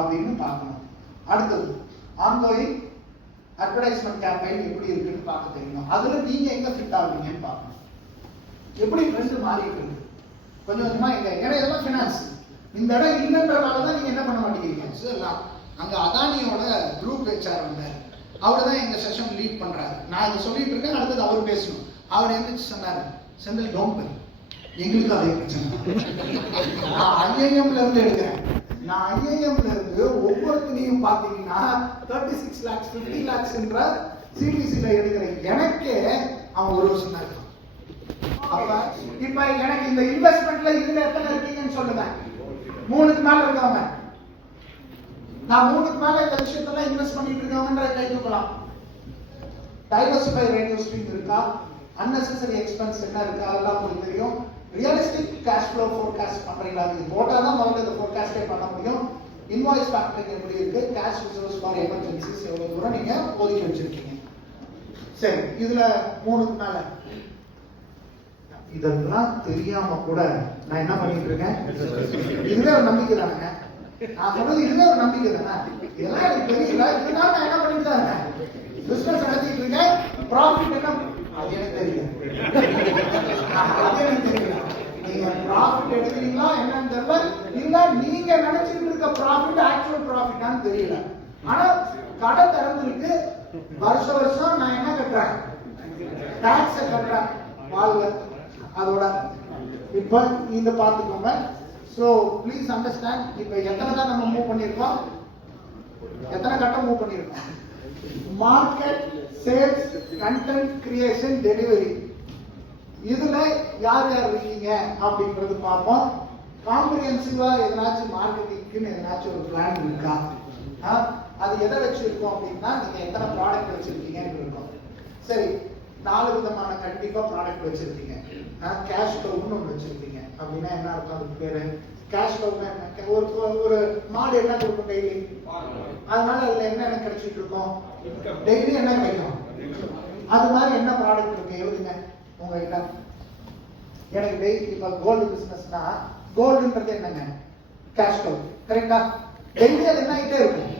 அப்படின்னு பார்க்கணும். அடுத்தது ஆன்கோயிங் அட்வர்டைஸ்மெண்ட் கேம்பெயின் எப்படி இருக்குன்னு பார்க்க தெரியணும். அதுல நீங்க எங்க ஃபிட் ஆகுவீங்கன்னு பார்க்கணும். எப்படி ட்ரெண்ட் மாறிட்டு இருக்கு கொஞ்சம் கொஞ்சமா எங்க ஏன்னா இதெல்லாம் ஃபினான்ஸ். இந்த இடம் இல்லைன்றனால தான் நீங்க என்ன பண்ண மாட்டேங்கிறீங்க. எல்லாம் அங்க அதானியோட குரூப் ஹெச்ஆர் வந்தார். அவர் தான் எங்க செஷன் லீட் பண்றாரு. நான் இதை சொல்லிட்டு இருக்கேன், அடுத்தது அவர் பேசணும். அவர் எந்திரிச்சு சொன்னாரு, செந்தில் டோம்பு எங்களுக்கு அதே பிரச்சனை. நான் ஐஏஎம்ல இருந்து எடுக்கிறேன். நான் ஐஏஎம்ல இருந்து ஒவ்வொருத்தனையும் பாத்தீங்கன்னா 36 lakhs 50 lakhs என்ற சிடிசில எடுக்கிறேன். எனக்கே அவன் ஒரு வருஷம் தான் இருக்கான். அப்ப இப்ப எனக்கு இந்த இன்வெஸ்ட்மெண்ட்ல இதுல எத்தனை இருக்கீங்கன்னு சொல்லுங்க. 3க்கு மேல இருக்கவங்க, நான் 3க்கு மேல இந்த விஷயத்துல இன்வெஸ்ட் பண்ணிட்டு இருக்கவங்கன்ற கை தூக்கலாம். டைவர்சிஃபை ரெவென்யூ ஸ்ட்ரீம் இருக்கா, அன்னெசரி எக்ஸ்பென்ஸ் என்ன இருக்கா, அதெல்லாம் உங்களுக்கு தெரியும். ரியலிஸ்டிக் கேஷ் ஃப்ளோ ஃபோர்காஸ்ட் பண்றீங்களா, இது போட்டா தான் முதல்ல இந்த ஃபோர்காஸ்டே பண்ண முடியும். இன்வாய்ஸ் ஃபேக்டரிங் எப்படி இருக்கு, கேஷ் ரிசர்வ்ஸ் ஃபார் எமர்ஜென்சிஸ் எவ்வளவு தூரம் நீங்க ஒதுக்கி வச்சிருக்கீங்க. சரி, இதுல 3க்கு மேல இதெல்லாம் தெரியாம கூட நான் என்ன பண்ணிட்டு இருக்கேன். இதுவே ஒரு நம்பிக்கை தானே. நான் சொல்றது இதுவே ஒரு நம்பிக்கை தானே. இதெல்லாம் எனக்கு தெரியல, இதனால நான் என்ன பண்ணிட்டு தான் இருக்கேன். பிசினஸ் நடத்திட்டு இருக்கேன். ப்ராஃபிட் என்ன அது எனக்கு தெரியல. அது எனக்கு தெரியல. நீங்க ப்ராஃபிட் எடுக்கிறீங்களா என்னன்னு தெரியல, இல்ல நீங்க நினைச்சிட்டு இருக்க ப்ராஃபிட் ஆக்சுவல் ப்ராஃபிட்டான்னு தெரியல. ஆனா கடை திறந்துருக்கு. வருஷம் நான் என்ன கட்டுறேன், டாக்ஸ் கட்டுறேன் வாழ்க. அதோட இப்ப இந்த பாத்துக்கோங்க. So please understand. இப்ப எத்தனை தான் நம்ம மூவ் பண்ணிருக்கோம், எத்தனை கட்டம் மூவ் பண்ணிருக்கோம். Market, sales, content creation, delivery. இதுல யார் யார் இருக்கீங்க அப்படின்றது பார்ப்போம். காம்ப்ரிஹென்சிவா எதனாச்சும் மார்க்கெட்டிங்க்குன்னு எதனாச்சும் ஒரு பிளான் இருக்கா, அது எதை வச்சிருக்கோம் அப்படின்னா நீங்க எத்தனை ப்ராடக்ட் வச்சிருக்கீங்கன்னு இருக்கும். சரி, 4 விதமான கண்டிப்பா ப்ராடக்ட் வச்சிருக்கீங்க. கேஷ் ஃப்ளோன்னு ஒன்று வச்சிருக்கீங்க அப்படின்னா என்ன அர்த்தம், அதுக்கு பேரு கேஷ் ஃப்ளோன்னா என்ன. ஒரு மாடு என்ன கொடுக்கும் டெய்லி, அதனால அதுல என்ன கிடைச்சிட்டு இருக்கும், டெய்லி என்ன கிடைக்கும். அது மாதிரி என்ன ப்ராடக்ட் இருக்கு எழுதுங்க உங்ககிட்ட. எனக்கு டெய்லி இப்ப கோல்டு பிசினஸ்னா கோல்டுன்றது என்னங்க, கேஷ் ஃப்ளோ கரெக்டா. டெய்லி அது என்ன ஆகிட்டே இருக்கும்.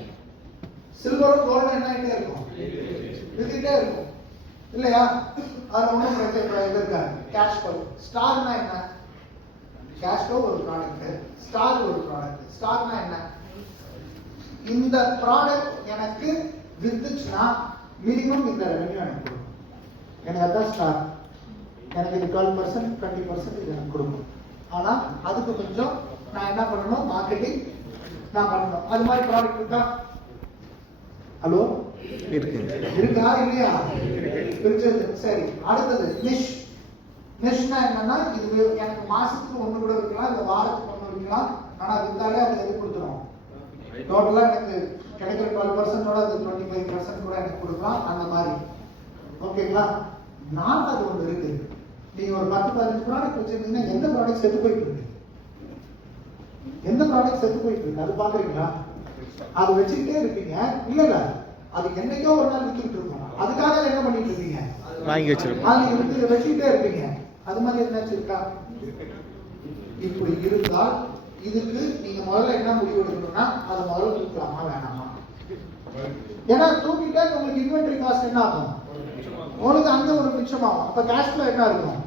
சில்வரும் கோல்டும் என்ன ஆகிட்டே இருக்கும், வித்துட்டே இருக்கும் இல்லையா. அது ஒன்றும் பிரச்சனை இருக்காது. Cash flow. ஸ்டார்னா என்ன, கேஷ் ஃப்ளோ ஒரு ப்ராடக்ட், ஸ்டார் ஒரு ப்ராடக்ட். ஸ்டார்னா என்ன, இந்த ப்ராடக்ட் எனக்கு வித்துச்சுன்னா மினிமம் இந்த ரெவென்யூ எனக்கு கொடுக்கும். எனக்கு அதான் ஸ்டார். எனக்கு இது 12% 20% இது எனக்கு கொடுக்கும். ஆனா அதுக்கு கொஞ்சம் நான் என்ன பண்ணணும், மார்க்கெட்டிங் நான் பண்ணணும். அது மாதிரி ப்ராடக்ட் இருக்கா. ஹலோ இருக்கா இல்லையா, பிரிச்சது. சரி, அடுத்தது நிஷ். நிஷ்னா என்னன்னா இது எனக்கு மாசத்துக்கு 1 கூட இருக்கலாம், இந்த வாரத்துக்கு 1 இருக்கலாம். ஆனா வித்தாலே அது எது கொடுத்துரும், டோட்டலா எனக்கு கிடைக்கிற 12%ஓட அது 25% கூட எனக்கு கொடுக்கலாம். அந்த மாதிரி ஓகேங்களா. 4வது ஒன்று இருக்கு. நீங்க ஒரு 10-15 ப்ராடக்ட் வச்சிருந்தீங்கன்னா எந்த ப்ராடக்ட் செத்து போயிட்டு இருக்கு, எந்த ப்ராடக்ட் செத்து போயிட்டு இருக்கு அது பாக்குறீங்களா. அது வச்சுக்கிட்டே இருப்பீங்க. இல்ல அது என்னைக்கோ ஒரு நாள் வித்துட்டு இருக்கும். அதுக்காக என்ன பண்ணிட்டு இருக்கீங்க, வாங்கி வச்சிருக்கோம். அது வச்சுக்கிட்டே இருப்பீங்க. அது மாதிரி என்னாச்சு இருக்கா. இப்படி இருந்தால் இதுக்கு நீங்க முதல்ல என்ன முடிவு எடுக்கணும்னா, அது முதல்ல தூக்கலாமா வேணாமா. ஏன்னா தூக்கிட்டா உங்களுக்கு இன்வென்டரி காஸ்ட் என்ன ஆகும், உங்களுக்கு அங்க ஒரு மிச்சமாகும். அப்ப கேஷ் ஃப்ளோ என்ன இருக்கும்,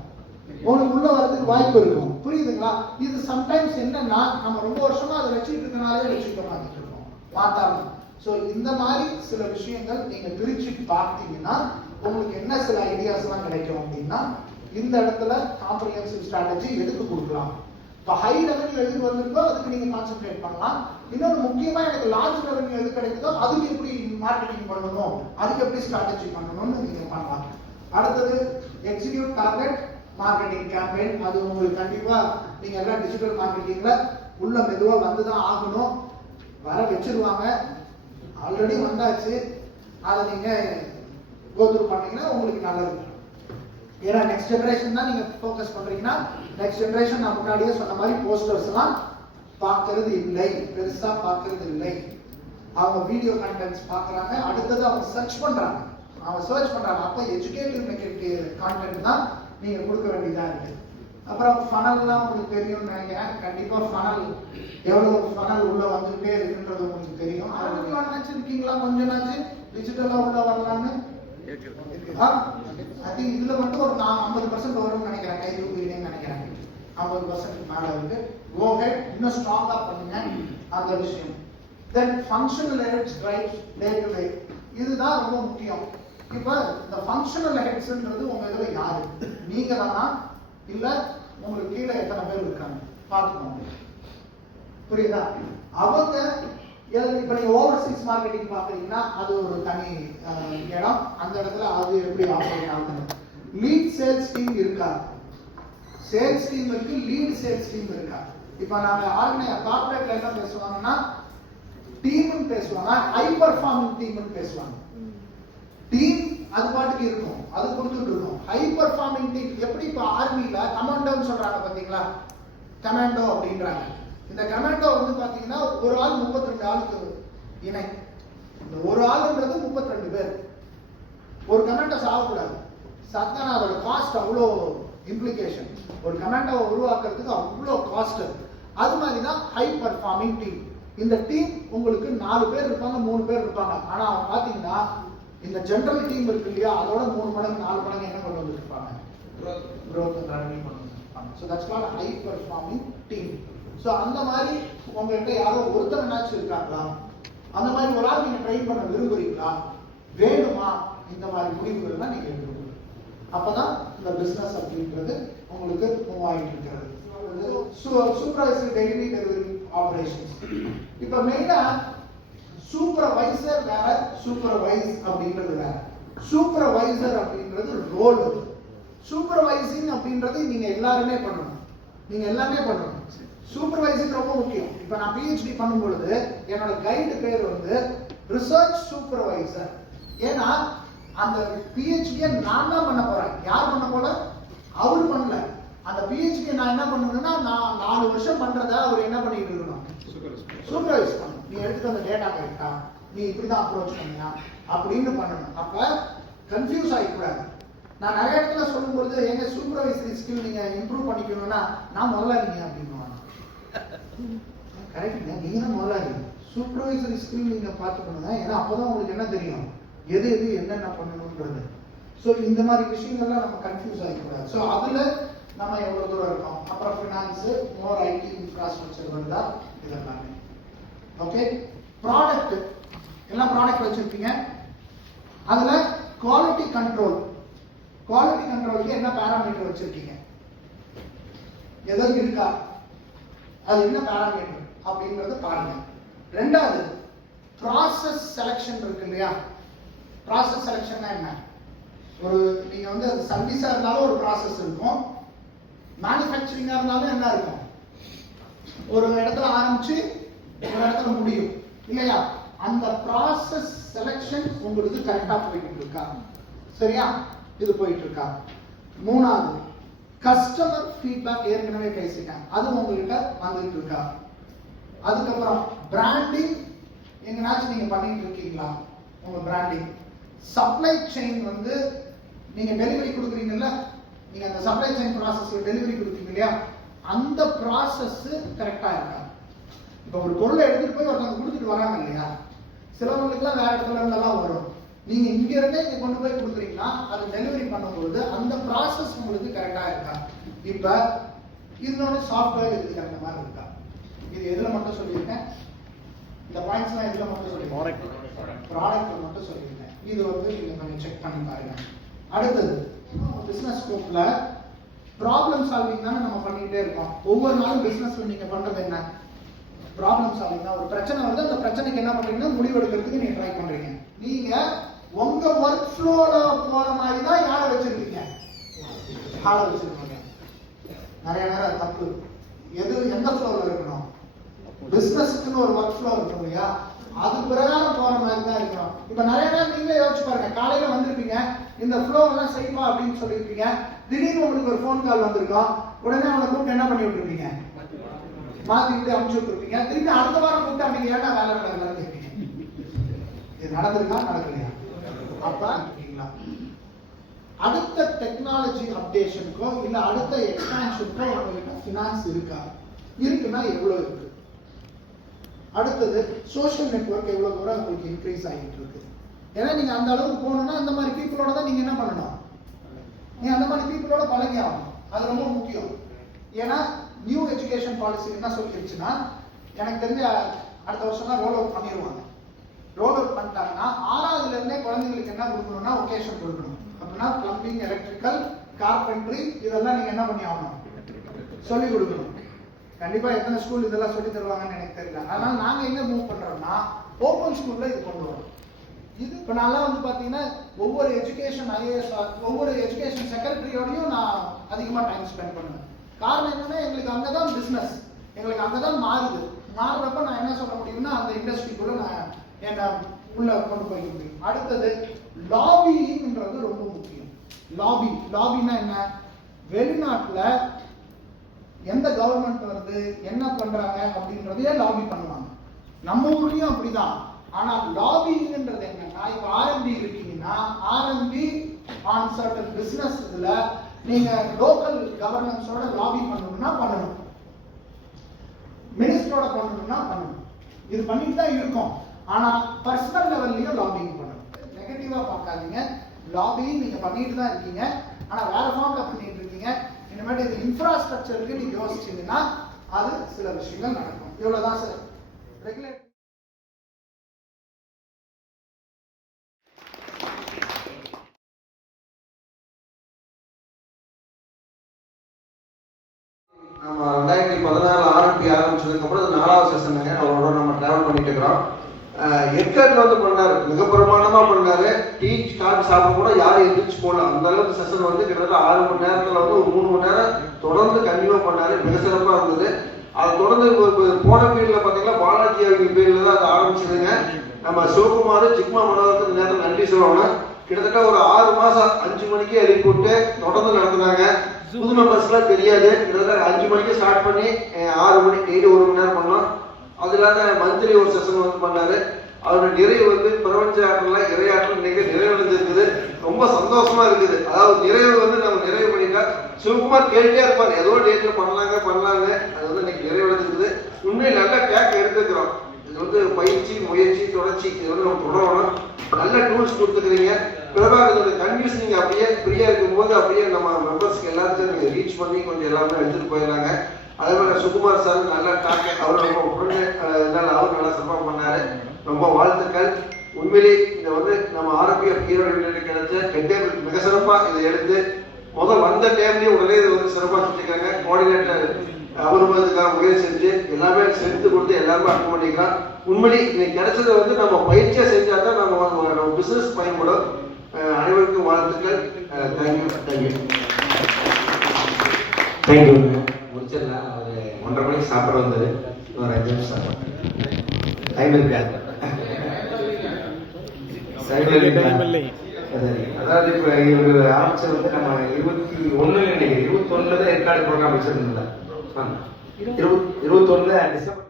உங்களுக்கு உள்ள வரதுக்கு வாய்ப்பு இருக்கும். புரியுதுங்களா. இது சம்டைம்ஸ் என்னன்னா நம்ம ரொம்ப வருஷமா அதை வச்சுட்டு இருக்கனாலே வச்சுக்க மாட்டிட்டு இருக்கோம் பார்த்தாலும். ஸோ இந்த மாதிரி சில விஷயங்கள் நீங்க பிரிச்சு பார்த்தீங்கன்னா உங்களுக்கு என்ன சில ஐடியாஸ் எல்லாம் கிடைக்கும் அப்படின்னா, இந்த இடத்துல காம்ப்ரிஹென்சிவ் ஸ்ட்ராட்டஜி எதுக்கு கொடுக்கலாம். இப்போ ஹை ரெவென்யூ எதுக்கு வந்திருக்கோ அதுக்கு நீங்க கான்சென்ட்ரேட் பண்ணலாம். இன்னொரு முக்கியமா எனக்கு லார்ஜ் ரெவென்யூ எது கிடைக்குதோ அதுக்கு எப்படி மார்க்கெட்டிங் பண்ணணும், அதுக்கு எப்படி ஸ்ட்ராட்டஜி பண்ணணும்னு நீங்க பண்ணலாம். அடுத்தது எக்ஸிக்யூட் டார்கெட் மார்க்கெட்டிங் கேம்பெயின். அது உங்களுக்கு கண்டிப்பா நீங்க எல்லாம் டிஜிட்டல் மார்க்கெட்டிங்ல உள்ள மெதுவா வந்துதான் ஆகணும். வர வச்சிருவாங்க, ஆல்ரெடி வந்தாச்சு. அதை நீங்க கோத்ரூ பண்ணீங்கன்னா உங்களுக்கு நல்லது. ஏன்னா நெக்ஸ்ட் ஜெனரேஷன் தான் நீங்க ஃபோக்கஸ் பண்றீங்கன்னா, நெக்ஸ்ட் ஜெனரேஷன் நான் முன்னாடியே சொன்ன மாதிரி போஸ்டர்ஸ் எல்லாம் பார்க்கறது இல்லை, பெருசா பார்க்கறது இல்லை. அவங்க வீடியோ கண்டென்ட்ஸ் பார்க்கறாங்க. அடுத்தது அவங்க சர்ச் பண்றாங்க. அப்ப எஜுகேட்டிவ் கான்டென்ட் தான் நீங்க கொடுக்க வேண்டியதா இருக்கு. அப்புறம் ஃபனல்லாம் உங்களுக்கு தெரியும்னு நினைக்கிறேன். கண்டிப்பா ஃபனல் எவ்வளவு ஃபனல் உள்ள வந்துட்டே இருக்குன்றது உங்களுக்கு ஐ திங்க் இதுல மட்டும் ஒரு 50% வரும்னு நினைக்கிறேன், கை தூக்குவீங்கன்னு நினைக்கிறேன். 50% மேல இருக்கு. கோ ஹெட், இன்னும் ஸ்ட்ராங்கா பண்ணுங்க அந்த விஷயம். Then functional heads right day to day, இதுதான் ரொம்ப முக்கியம். இப்ப இந்த ஃபங்க்ஷனல் ஹெட்ஸ்ன்றது உங்க இதுல யாரு? நீங்க தானா இல்ல உங்களுக்கு கீழே எத்தனை பேர் இருக்காங்க பார்த்துக்கோங்க. புரியுதா? அவங்க இப்ப நீங்க ஓவர்சீஸ் மார்க்கெட்டிங் பாக்குறீங்கன்னா அது ஒரு தனி இடம். அந்த இடத்துல அது எப்படி ஆப்ரேட் ஆகுது. லீட் சேல்ஸ் டீம் இருக்கா? சேல்ஸ் டீம் இருக்கு, லீட் சேல்ஸ் டீம் இருக்கா? இப்ப நாங்க கார்ப்பரேட்ல என்ன பேசுவாங்கன்னா டீம்னு பேசுவாங்க, ஹை பெர்ஃபார்மிங் டீம்னு பேசுவாங்க. டீம் அது பாட்டுக்கு இருக்கும், அது கொடுத்துட்டு இருக்கும். ஹை பெர்ஃபார்மிங் டீம் எப்படி? இப்ப ஆர்மில கமாண்டோன்னு சொல்றாங்க பாத்தீங்களா, கமாண்டோ அப்படின்றாங்க. இந்த கமாண்டோ வந்து பாத்தீங்கன்னா ஒரு ஆள் 32 ஆளுக்கு இணை. இந்த ஒரு ஆளுன்றது 32 பேர். ஒரு கமாண்டோ சாகக்கூடாது, சத்தான அதோட காஸ்ட் அவ்வளோ இம்ப்ளிகேஷன். ஒரு கமாண்டோவை உருவாக்குறதுக்கு அவ்வளோ காஸ்ட். அது மாதிரி தான் ஹை பெர்ஃபார்மிங் டீம். இந்த டீம் உங்களுக்கு 4 பேர் இருப்பாங்க, 3 பேர் இருப்பாங்க. ஆனா பாத்தீங்கன்னா இந்த ஜெனரல் டீம் இருக்கு இல்லையா, அதோட 3 மடங்கு 4 மடங்கு என்ன கொண்டு வந்துருப்பாங்க? growth and revenue கொண்டு வந்துருப்பாங்க. So that's called high performing team. So அந்த மாதிரி உங்ககிட்ட யாரோ ஒருத்தர் மேட்ச் இருக்காங்களா? அந்த மாதிரி ஒரு ஆள் நீங்க ட்ரெயின் பண்ண விரும்புறீங்களா? வேணுமா? இந்த மாதிரி முடிவுகள்லாம் நீங்க எடுக்கணும். அப்பதான் இந்த பிசினஸ் அப்படின்றது உங்களுக்கு மூவ் ஆகிட்டு இருக்கிறது. Supervisor delivery operations. இப்ப மெயினா சூப்பர்வைசர் வேற, சூப்பர்வைஸ் அப்படின்றது வேற. சூப்பர்வைசர் அப்படின்றது ரோல். சூப்பர்வைசிங் அப்படின்றது நீங்க எல்லாருமே பண்ணணும், நீங்க எல்லாமே பண்ணணும். சூப்பர்வைசிங் ரொம்ப முக்கியம். இப்ப நான் PhD பண்ணும் பொழுது என்னோட கைடு பேர் வந்து ரிசர்ச் சூப்பர்வைசர். ஏன்னா அந்த PhD நான் தான் பண்ண போறேன். யார் பண்ண போல? அவர் பண்ணல. அந்த PhD நான் என்ன பண்ணணும்னா நான் 4 வருஷம் பண்றத அவர் என்ன பண்ணிட்டு இருக்கணும்? சூப்பர்வைஸ் பண்ணணும். நீ எடுத்துட்டு வந்த டேட்டா கரெக்டா, நீ இப்படிதான் அப்ரோச் பண்ணியா அப்படின்னு பண்ணணும். அப்ப கன்ஃபியூஸ் ஆகிக்கூடாது. நான் நிறைய இடத்துல சொல்லும் பொழுது எங்க சூப்பர்வைசரி ஸ்கில் நீங்க இம்ப்ரூவ் பண்ணிக்கணும்னா நான் முதலாளிங்க அப்படின்னு கரெக்டுங்க. நீங்க தான் முதலாளி. சூப்பர்வைசரி ஸ்கில் நீங்க பார்த்துக்கணுங்க. ஏன்னா அப்பதான் உங்களுக்கு என்ன தெரியும், எது எது என்னென்ன பண்ணணும்ன்றது. ஸோ இந்த மாதிரி விஷயங்கள்லாம் நம்ம கன்ஃபியூஸ் ஆகிக்கூடாது. ஸோ அதுல நம்ம எவ்வளவு தூரம் இருக்கோம். அப்புறம் ஃபினான்ஸ், மோர் IT இன்ஃப்ராஸ்ட்ரக்சர் வந்தா இதெல்லாமே. ஓகே, ப்ராடக்ட் எல்லாம் ப்ராடக்ட் வச்சிருப்பீங்க. அதுல குவாலிட்டி கண்ட்ரோல். குவாலிட்டி கண்ட்ரோலுக்கு என்ன பாராமீட்டர் வச்சிருக்கீங்க? எதாவது இருக்கா? அது என்ன பாராமீட்டர் அப்படிங்கறத பாருங்க. ரெண்டாவது ப்ராசஸ் செலக்ஷன் இருக்கு இல்லையா? ப்ராசஸ் செலக்ஷன்னா என்ன? ஒரு நீங்க வந்து அது சர்வீஸா இருந்தாலும் ஒரு ப்ராசஸ் இருக்கும், மேனுஃபேக்சரிங்கா இருந்தாலும் என்ன இருக்கும்? ஒரு இடத்துல ஆரம்பிச்சு ஒரு இடத்துல முடியும் இல்லையா? அந்த ப்ராசஸ் செலக்ஷன் உங்களுக்கு கரெக்டா போயிட்டு இருக்கா? சரியா? இது போயிட்டு இருக்கா? மூணாவது கஸ்டமர் ஃபீட்பேக். ஏற்கனவே பேசிட்டேன், அது உங்ககிட்ட வந்துட்டு இருக்கா? அதுக்கப்புறம் பிராண்டிங் எங்கனாச்சும் நீங்க பண்ணிட்டு இருக்கீங்களா? உங்க பிராண்டிங். சப்ளை செயின் வந்து நீங்க டெலிவரி கொடுக்குறீங்கல்ல, நீங்க அந்த சப்ளை செயின் ப்ராசஸ்ல டெலிவரி கொடுத்தீங்க இல்லையா, அந்த ப்ராசஸ் கரெக்டா இருக்கா? இப்ப ஒரு பொருளை எடுத்துட்டு போய் ஒருத்தவங்க கொடுத்துட்டு வராங்க இல்லையா, சிலவங்களுக்குலாம் வேற இடத்துல இருந்தெல்லாம் வரும். நீங்க இங்க இருந்தே இங்க கொண்டு போய் கொடுக்குறீங்கன்னா அது டெலிவரி பண்ணும்போது அந்த ப்ராசஸ் உங்களுக்கு கரெக்டா இருக்கா? இப்ப இன்னொன்னு சாஃப்ட்வேர் இதுக்கு அந்த மாதிரி இருக்கா? இது எதுல மட்டும் சொல்லியிருக்கேன்? இந்த பாயிண்ட்ஸ்லாம் எதுல மட்டும் சொல்லியிருக்கேன்? ப்ராடக்ட் மட்டும் சொல்லியிருக்கேன். இது வந்து நீங்க கொஞ்சம் செக் பண்ணி பாருங்க. அடுத்தது பிசினஸ் ஸ்கோப்ல ப்ராப்ளம் சால்விங் தானே நம்ம பண்ணிட்டே இருக்கோம். ஒவ்வொரு நாளும் பிசினஸ்ல நீங்க பண்றது என்ன? ப்ராப்ளம் சால்விங் தான். ஒரு பிரச்சனை வருது, அந்த பிரச்சனைக்கு என்ன பண்றீங்கன்னா முடிவெடுக்கிறதுக்கு நீங்க ட்ரை பண்றீங்க. நீங்க உங்க ஒர்க் ஃப்ளோல போற மாதிரி தான் யாரை வச்சிருக்கீங்க? ஆளை வச்சிருக்கீங்க. நிறைய நேரம் தப்பு. எது எந்த ஃப்ளோல இருக்கணும்? பிசினஸ்க்குன்னு ஒரு ஒர்க் ஃப்ளோ இருக்கும் இல்லையா, அது பிரகாரம் போற மாதிரி தான் இருக்கணும். இப்ப நிறைய நேரம் நீங்களே யோசிச்சு பாருங்க. காலையில வந்திருப்பீங்க, இந்த ஃப்ளோ எல்லாம் செய்வா அப்படின்னு சொல்லியிருப்பீங்க. திடீர்னு உங்களுக்கு ஒரு ஃபோன் கால் வந்திருக்கோம். உடனே அவனை கூப்பிட்டு என்ன பண்ணி விட்டுருப்பீங்க? மாத்தி விட்டு அனுப்பிச்சு விட்டுருப்பீங்க. திருப்பி அடுத்த வாரம் கூப்பிட்டு அப்படி ஏன்னா வேலை நடக்கலன்னு கேட்பீங்க. இது நடந்திருக்கா நடக்கலையா? அப்ப அடுத்த டெக்னாலஜி அப்டேஷனுக்கோ இல்ல அடுத்த எக்ஸ்பான்ஷனுக்கோ உங்ககிட்ட ஃபினான்ஸ் இருக்கா? இருக்குன்னா எவ்வளவு இருக்கு? அடுத்தது சோஷியல் நெட்வொர்க் எவ்வளவு தூரம் உங்களுக்கு இன்க்ரீஸ் ஆகிட்டு இருக்கு? ஏன்னா நீங்க அந்த அளவுக்கு போகணும்னா அந்த மாதிரி பீப்புளோட தான் நீங்க என்ன பண்ணணும், நீங்க அந்த மாதிரி பீப்புளோட பழகி ஆகணும். அது ரொம்ப முக்கியம். ஏன்னா நியூ எஜுகேஷன் பாலிசி என்ன சொல்லிருச்சுன்னா, எனக்கு தெரிஞ்ச அடுத்த வருஷம் தான் ரோல் அவுட் பண்ணிடுவாங்க. ரோல் அவுட் பண்ணிட்டாங்கன்னா 6வதுல இருந்தே குழந்தைங்களுக்கு என்ன கொடுக்கணும்னா ஒகேஷன் கொடுக்கணும். அப்படின்னா பிளம்பிங், எலக்ட்ரிக்கல், கார்பென்ட்ரி இதெல்லாம் நீங்க என்ன பண்ணி ஆகணும், சொல்லி கொடுக்கணும். கண்டிப்பா எத்தனை ஸ்கூல் இதெல்லாம் சொல்லி தருவாங்கன்னு எனக்கு தெரியல. அதனால நாங்க எங்க மூவ் பண்றோம்னா ஓப்பன் ஸ்கூல்ல இது கொண்டு வரோம். இது இப்ப நான்லாம் வந்து பாத்தீங்கன்னா ஒவ்வொரு எஜுகேஷன் ஐஏஎஸ் ஒவ்வொரு எஜுகேஷன் செக்ரட்டரியோடையும் நான் அதிகமா டைம் ஸ்பெண்ட் பண்ணுவேன். காரணம் என்னன்னா எங்களுக்கு அங்கதான் பிசினஸ், எங்களுக்கு அங்கதான் மாறுது. மாறுறப்ப நான் என்ன சொல்ல முடியும்னா அந்த இண்டஸ்ட்ரிக்குள்ள நான் என்ன உள்ள கொண்டு போய் முடியும். அடுத்தது லாபிங்ன்றது ரொம்ப முக்கியம். லாபின்னா என்ன, வெளிநாட்டுல எந்த கவர்மெண்ட் வருது என்ன பண்றாங்க அப்படின்றதையே லாபி பண்ணுவாங்க. நம்ம ஊர்லயும் அப்படிதான். ஆனா லாபிங்ன்றது என்னன்னா, இப்ப ஆர்எம்பி இருக்கீங்கன்னா ஆர்எம்பி ஆன் சர்டன் பிசினஸ் இதுல நீங்க லோக்கல் கவர்னன்ஸோட லாபி பண்ணணும்னா பண்ணணும், மினிஸ்டரோட பண்ணணும்னா பண்ணணும். இது பண்ணிட்டு தான் இருக்கும். ஆனா பர்சனல் லெவல்லயும் லாபிங் பண்ணணும். நெகட்டிவா பார்க்காதீங்க, லாபிங் நீங்க பண்ணிட்டு தான் இருக்கீங்க. ஆனா வேற ஃபார்ம்ல பண்ணிட்டு இருக்கீங்க. இனிமேட்டு இது இன்ஃப்ராஸ்ட்ரக்சருக்கு நீங்க யோசிச்சீங்கன்னா அது சில விஷயங்கள் நடக்கும். இவ்வளவுதான் சார். ரெகுலேட் நம்ம 2014 ஆர்எம்பி ஆரம்பிச்சதுக்கு அப்புறம் 4வது செஷனுங்க அவரோட நம்ம டிராவல் பண்ணிட்டு இருக்கிறோம். எக்கட்ல வந்து பண்ணாரு, மிக பிரமாண்டமா பண்ணாரு. டீ காஃபி சாப்பிட கூட யாரும் எதிர்த்து போடல. அந்த அளவுக்கு செஷன் வந்து கிட்டத்தட்ட 6 மணி நேரத்துல வந்து ஒரு 3 மணி நேரம் தொடர்ந்து கண்டிப்பா பண்ணாரு. மிக சிறப்பா இருந்தது. அது தொடர்ந்து போன பீரியட்ல பாத்தீங்கன்னா பாலாஜி அவங்க பீரியட்ல தான் அது ஆரம்பிச்சதுங்க. நம்ம சிவகுமார் ஜிக்மா மனோகருக்கு நேரத்தில் நன்றி சொல்லணும். கிட்டத்தட்ட ஒரு 6 மாசம் 5 மணிக்கு எழுதி போட்டு தொடர்ந்து நடத்துனாங்க. புது மெம்பர்ஸ்லாம் தெரியாது. கிட்டத்தட்ட 5 மணிக்கு ஸ்டார்ட் பண்ணி 6 மணிக்கு டெய்லி 1 மணி நேரம் பண்ணோம். அது இல்லாத மந்த்லி ஒரு செஷன் வந்து பண்ணாரு. அவரோட நிறைவு வந்து பிரபஞ்ச ஆற்றல இறையாற்றல் இன்னைக்கு நிறைவடைஞ்சிருக்குது. ரொம்ப சந்தோஷமா இருக்குது. அதாவது நிறைவு வந்து நம்ம நிறைவு பண்ணிட்டா சிவகுமார் கேட்டே இருப்பாங்க, ஏதோ டேட்ல பண்ணலாங்க. அது வந்து இன்னைக்கு நிறைவடைஞ்சிருக்குது. உண்மையை நல்ல டேக் எடுத்துக்கிறோம். இது வந்து பயிற்சி, முயற்சி, தொடர்ச்சி இது வந்து நம்ம தொடரணும். நல்ல டூல்ஸ் கொடுத்துக்கிறீங்க. பிறகு இதோட கன்வியூஸ் நீங்க அப்படியே ஃப்ரீயா இருக்கும்போது அப்படியே நம்ம மெம்பர்ஸ்க்கு எல்லாத்தையும் நீங்க ரீச் பண்ணி கொஞ்சம் எல்லாமே எடுத்துட்டு போயிடறாங்க. அதே மாதிரி சுகுமார் சார் நல்ல டாக், அவர் ரொம்ப உடனே அவர் நல்லா சிறப்பாக பண்ணாரு. ரொம்ப வாழ்த்துக்கள். உண்மையிலே இதை வந்து நம்ம ஆர்பிஎஃப் ஈரோடு கிடைச்ச டேபிள் மிக சிறப்பா இதை எடுத்து முதல் வந்த டைம்லயே உடனே இதை வந்து சிறப்பாக செஞ்சுக்காங்க. கோஆர்டினேட்டர் அவருக்காக முயற்சி செஞ்சு எல்லாமே செலுத்து கொடுத்து எல்லாருமே அட்டன் பண்ணிக்கலாம். உண்மையிலே இன்னைக்கு கிடைச்சதை வந்து நம்ம பயிற்சியா செஞ்சா தான் நம்ம பிசினஸ் பயன்படும். அனைவருக்கும் வாழ்த்துக்கள். தேங்க்யூ. முடிச்சிடலாம். ஒரு 1:30 மணிக்கு சாப்பிட வந்தது. ஒரு 5 நிமிஷம் சாப்பிட்டேன். டைம் இருக்காது. அதாவது இப்ப இவர் ஆரம்பிச்சது வந்து நம்ம 21 நினைக்கிறேன். 21 தான் ஏற்காடு ப்ரோக்ராம் வச்சிருந்தோம்ல. 21 டிசம்பர்